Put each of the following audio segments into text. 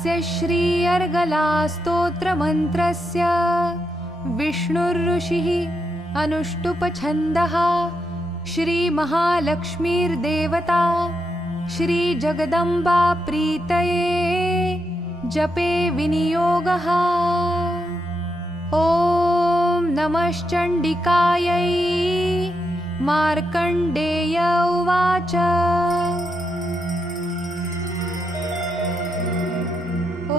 अस्य श्री अर्गला स्तोत्रमन्त्रस्य विष्णुर्ऋषिः अनुष्टुप्-छन्दः श्रीमहालक्ष्मीर्देवता श्रीजगदम्बा प्रीतये जपे विनियोगः। ॐ नमश्चण्डिकायै। मार्कण्डेय उवाच ॐ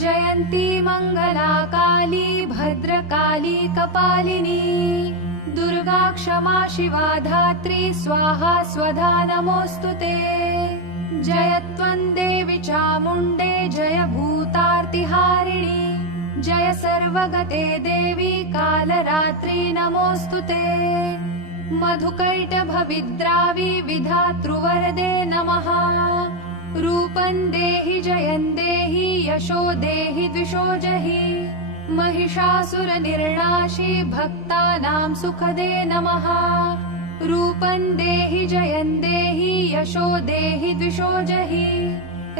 जयन्ती मङ्गला काली भद्रकाली कपालिनी दुर्गा क्षमा शिवा धात्री स्वाहा स्वधा नमोऽस्तुते। जय त्वं देवी चामुण्डे जय भूतार्तिहारिणी जय सर्वगते देवी कालरात्रि नमोऽस्तुते। मधुकैटभविद्रावि विधातृवरदे नमः। रूपं देहि जयं देहि यशो देहि द्विषो जहि महिषासुरनिर्णाशि भक्तानां सुखदे नमः। रूपं देहि जयं देहि यशो देहि द्विषो जहि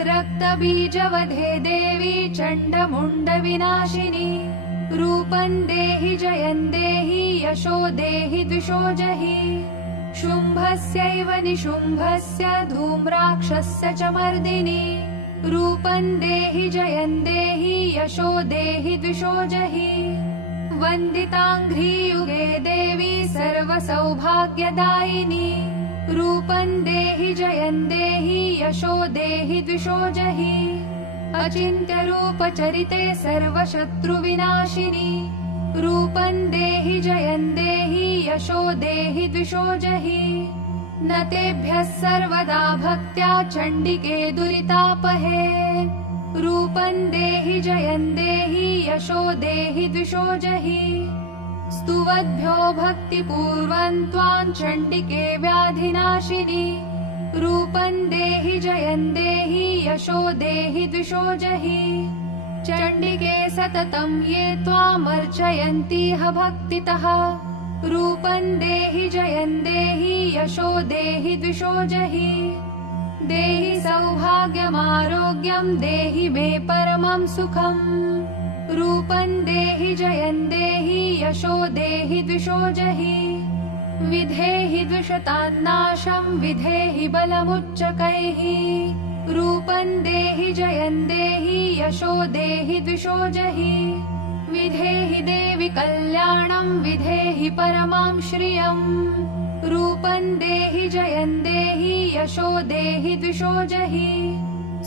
रक्तबीजवधे देवी चण्डमुण्डविनाशिनी। रूपं देहि जयं देहि यशो देहि द्विषो जहि शुम्भस्यैव निशुम्भस्य धूम्राक्षस्य च मर्दिनी। रूपं देहि जयं देहि यशो देहि द्विषो जहि वन्दिताङ्घ्रियुगे देवी सर्वसौभाग्यदायिनी। रूपं देहि जयं देहि यशो देहि द्विषो जहि अचिन्त्यरूपचरिते सर्वशत्रुविनाशिनी। रूपं देहि जयं देहि यशो देहि द्विषो जहि न तेभ्यः सर्वदा भक्त्या चण्डिके दुरितापहे। रूपं देहि जयं देहि यशो देहि द्विषो जहि स्तुवद्भ्यो भक्तिपूर्वं त्वां चण्डिके व्याधिनाशिनी। रूपं देहि जयं देहि यशो देहि द्विषो जहि चण्डिके सततं ये त्वामर्चयन्तीह भक्तितः। रूपं देहि जयं देहि यशो देहि द्विषो जहि देहि सौभाग्यमारोग्यं देहि मे परमं सुखम्। रूपं देहि जयं देहि यशो देहि द्विषो जहि विधेहि द्विषतान्नाशं विधेहि बलमुच्चकैः। रूपं देहि जयं देहि यशो देहि द्विषो जहि विधेहि देवि कल्याणं विधेहि परमां श्रियम्। रूपं देहि जयं देहि यशो देहि द्विषो जहि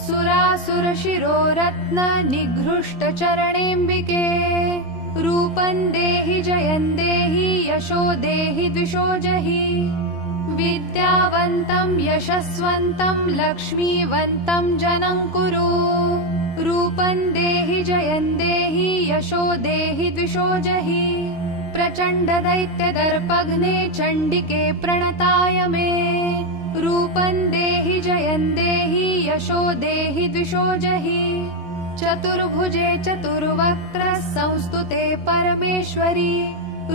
सुरासुरशिरोरत्न निघृष्टचरणेऽम्बिके। रूपं देहि जयं देहि यशो देहि द्विषो जहि विद्यावन्तं यशस्वन्तं लक्ष्मीवन्तं जनं कुरु। रूपं देहि जयं देहि यशो देहि द्विषो जहि प्रचण्डदैत्यदर्पघ्ने चण्डिके प्रणताय मे। रूपं देहि जयं देहि यशो देहि द्विषो जहि चतुर्भुजे चतुर्वक्त्र संस्तुते परमेश्वरी।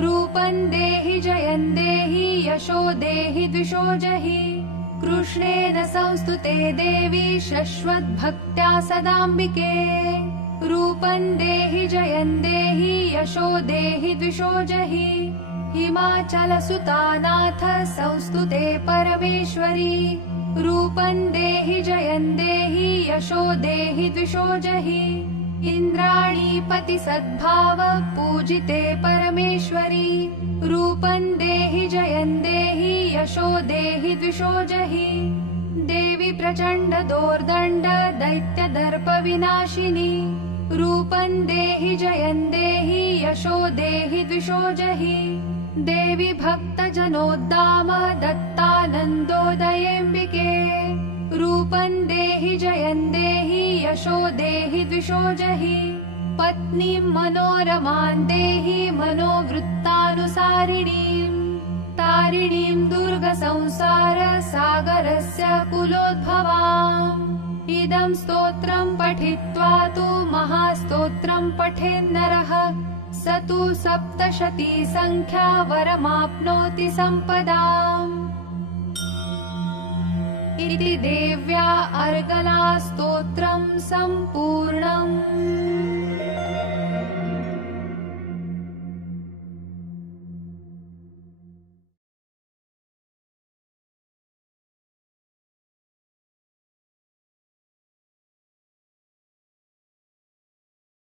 रूपं देहि जयं देहि यशो देहि द्विषो जहि कृष्णेन संस्तुते देवी शश्वद्भक्त्या सदाम्बिके। रूपं देहि जयं देहि यशो देहि द्विषो जहि हिमाचलसुतानाथ संस्तुते परमेश्वरी। रूपं देहि जयं देहि यशो देहि द्विषो जहि इन्द्राणीपति सद्भाव पूजिते परमेश्वरी। रूपं देहि जयं देहि यशो देहि द्विषो जहि देवी प्रचण्ड दोर्दण्ड दैत्यदर्प विनाशिनी। रूपं देहि जयं देहि यशो देहि द्विषो जहि देवी भक्तजनोद्दाम दत्तानन्दोदयेऽम्बिके। रूपं देहि जयं देहि यशो देहि द्विषो जहि पत्नीं मनोरमां देहि मनोवृत्तानुसारिणीं तारिणीं दुर्गसंसार सागरस्य कुलोद्भवाम्। इदं स्तोत्रं पठित्वा तु महास्तोत्रं पठेन्नरः स तु सप्तशती संख्या वरमाप्नोति सम्पदाम्। इति देव्या अर्गला स्तोत्रं सम्पूर्णम्।